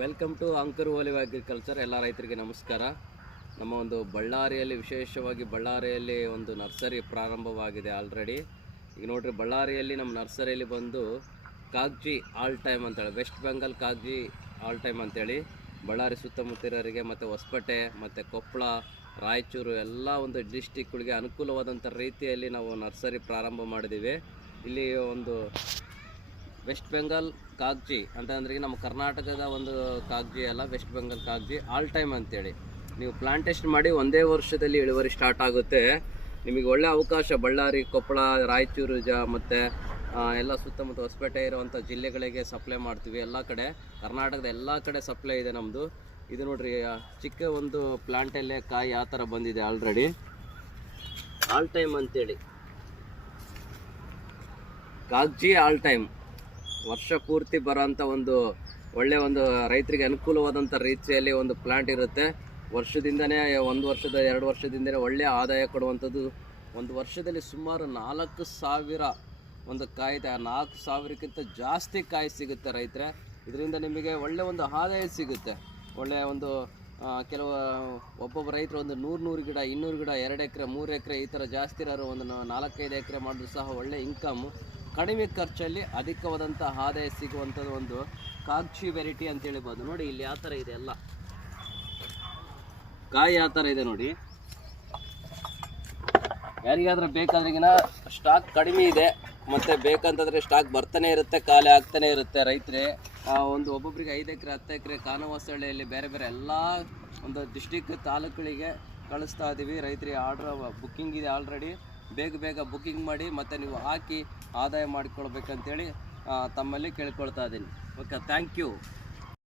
Welcome to Ankur olive agriculture. ಎಲ್ಲ ರೈತರಿಗೆ ನಮಸ್ಕಾರ. ನಮ್ಮ ಒಂದು ಬಳ್ಳಾರಿಯಲ್ಲಿ ವಿಶೇಷವಾಗಿ ಬಳ್ಳಾರಿಯಲ್ಲಿ ಒಂದು ನರ್ಸರಿ ಪ್ರಾರಂಭವಾಗಿದೆ ಆಲ್ರೆಡಿ. ಈಗ ನೋಡ್ರಿ, ಬಳ್ಳಾರಿಯಲ್ಲಿ ನಮ್ಮ ನರ್ಸರಿಯಲ್ಲಿ ಬಂದು ಕಾಗ್ಜಿ ಆಲ್ ಟೈಮ್ ಅಂತೇಳಿ, West Bengal Kagzi all time ಅಂತೇಳಿ ಬಳ್ಳಾರಿ ಸುತ್ತಮುತ್ತಲರಿಗೆ ಮತ್ತು ಹೊಸಪೇಟೆ ಮತ್ತು ಕೊಪ್ಪಳ, ರಾಯಚೂರು ಎಲ್ಲ ಒಂದು ಡಿಸ್ಟಿಕ್ಗಳಿಗೆ ಅನುಕೂಲವಾದಂಥ ರೀತಿಯಲ್ಲಿ ನಾವು ನರ್ಸರಿ ಪ್ರಾರಂಭ ಮಾಡಿದ್ದೀವಿ. ಇಲ್ಲಿ ಒಂದು ವೆಸ್ಟ್ ಬೆಂಗಾಲ್ ಕಾಗ್ಜಿ ಅಂತಂದ್ರೆ ನಮ್ಮ ಕರ್ನಾಟಕದ ಒಂದು ಕಾಗ್ಜಿ ಅಲ್ಲ, West Bengal Kagzi all time ಅಂತೇಳಿ ನೀವು ಪ್ಲಾಂಟೇಶನ್ ಮಾಡಿ ಒಂದೇ ವರ್ಷದಲ್ಲಿ ಇಳುವರಿ ಸ್ಟಾರ್ಟ್ ಆಗುತ್ತೆ. ನಿಮಗೆ ಒಳ್ಳೆ ಅವಕಾಶ ಬಳ್ಳಾರಿ, ಕೊಪ್ಪಳ, ರಾಯಚೂರು ಮತ್ತು ಎಲ್ಲ ಸುತ್ತಮುತ್ತ ಹೊಸಪೇಟೆ ಇರುವಂಥ ಜಿಲ್ಲೆಗಳಿಗೆ ಸಪ್ಲೈ ಮಾಡ್ತೀವಿ. ಎಲ್ಲ ಕಡೆ ಕರ್ನಾಟಕದ ಎಲ್ಲ ಕಡೆ ಸಪ್ಲೈ ಇದೆ ನಮ್ಮದು. ಇದು ನೋಡ್ರಿ, ಚಿಕ್ಕ ಒಂದು ಪ್ಲಾಂಟಲ್ಲೇ ಕಾಯಿ ಆ ಥರ ಬಂದಿದೆ ಆಲ್ರೆಡಿ. ಆಲ್ ಟೈಮ್ ಅಂತೇಳಿ ಕಾಗ್ಜಿ ಆಲ್ ಟೈಮ್ ವರ್ಷ ಪೂರ್ತಿ ಬರೋಂಥ ಒಂದು ಒಳ್ಳೆ ಒಂದು ರೈತರಿಗೆ ಅನುಕೂಲವಾದಂಥ ರೀತಿಯಲ್ಲಿ ಒಂದು ಪ್ಲಾಂಟ್ ಇರುತ್ತೆ. ವರ್ಷದಿಂದನೇ 1 ವರ್ಷದ 2 ವರ್ಷದಿಂದನೇ ಒಳ್ಳೆಯ ಆದಾಯ ಕೊಡುವಂಥದ್ದು. ಒಂದು ವರ್ಷದಲ್ಲಿ ಸುಮಾರು 4,000 ಒಂದು ಕಾಯಿ, 4,000ಕ್ಕಿಂತ ಜಾಸ್ತಿ ಕಾಯಿ ಸಿಗುತ್ತೆ ರೈತರೆ. ಇದರಿಂದ ನಿಮಗೆ ಒಳ್ಳೆ ಒಂದು ಆದಾಯ ಸಿಗುತ್ತೆ. ಒಳ್ಳೆಯ ಒಂದು ಕೆಲವು ಒಬ್ಬೊಬ್ಬ ರೈತರು ಒಂದು 100 ಗಿಡ, 200 ಗಿಡ, 2 ಎಕರೆ, 3 ಎಕರೆ ಈ ಥರ ಜಾಸ್ತಿ ಇರೋರು ಒಂದು 4-5 ಎಕರೆ ಮಾಡಿದ್ರು ಸಹ ಒಳ್ಳೆ ಇನ್ಕಮ್ಮು, ಕಡಿಮೆ ಖರ್ಚಲ್ಲಿ ಅಧಿಕವಾದಂಥ ಆದಾಯ ಸಿಗುವಂಥದ್ದು ಒಂದು ಕಾಗ್ಜಿ ವೆರೈಟಿ ಅಂತ ಹೇಳ್ಬೋದು. ನೋಡಿ ಇಲ್ಲಿ ಯಾವ ಥರ ಇದೆ, ಎಲ್ಲ ಕಾಯಿ ಯಾವ ಥರ ಇದೆ ನೋಡಿ. ಯಾರಿಗಾದ್ರೂ ಬೇಕಾದ್ರಿಗಿನ ಸ್ಟಾಕ್ ಕಡಿಮೆ ಇದೆ, ಮತ್ತು ಬೇಕಂತಂದರೆ ಸ್ಟಾಕ್ ಬರ್ತಾನೆ ಇರುತ್ತೆ, ಖಾಲಿ ಆಗ್ತಾನೆ ಇರುತ್ತೆ. ರೈತರೇ ಒಂದು ಒಬ್ಬೊಬ್ಬರಿಗೆ 5 ಎಕರೆ 10 ಎಕರೆ ಕಾನವಾಸಹಳ್ಳಿಯಲ್ಲಿ ಬೇರೆ ಬೇರೆ ಎಲ್ಲ ಒಂದು ಡಿಸ್ಟಿಕ್ ತಾಲೂಕುಗಳಿಗೆ ಕಳಿಸ್ತಾ ಇದ್ದೀವಿ. ರೈತರಿಗೆ ಆರ್ಡ್ರ್ ಬುಕ್ಕಿಂಗ್ ಇದೆ ಆಲ್ರೆಡಿ. ಬೇಗ ಬುಕ್ಕಿಂಗ್ ಮಾಡಿ ಮತ್ತು ನೀವು ಹಾಕಿ ಆದಾಯ ಮಾಡಿಕೊಳ್ಬೇಕಂತೇಳಿ ತಮ್ಮಲ್ಲಿ ಕೇಳ್ಕೊಳ್ತಾ ಇದ್ದೀನಿ. Okay, thank you.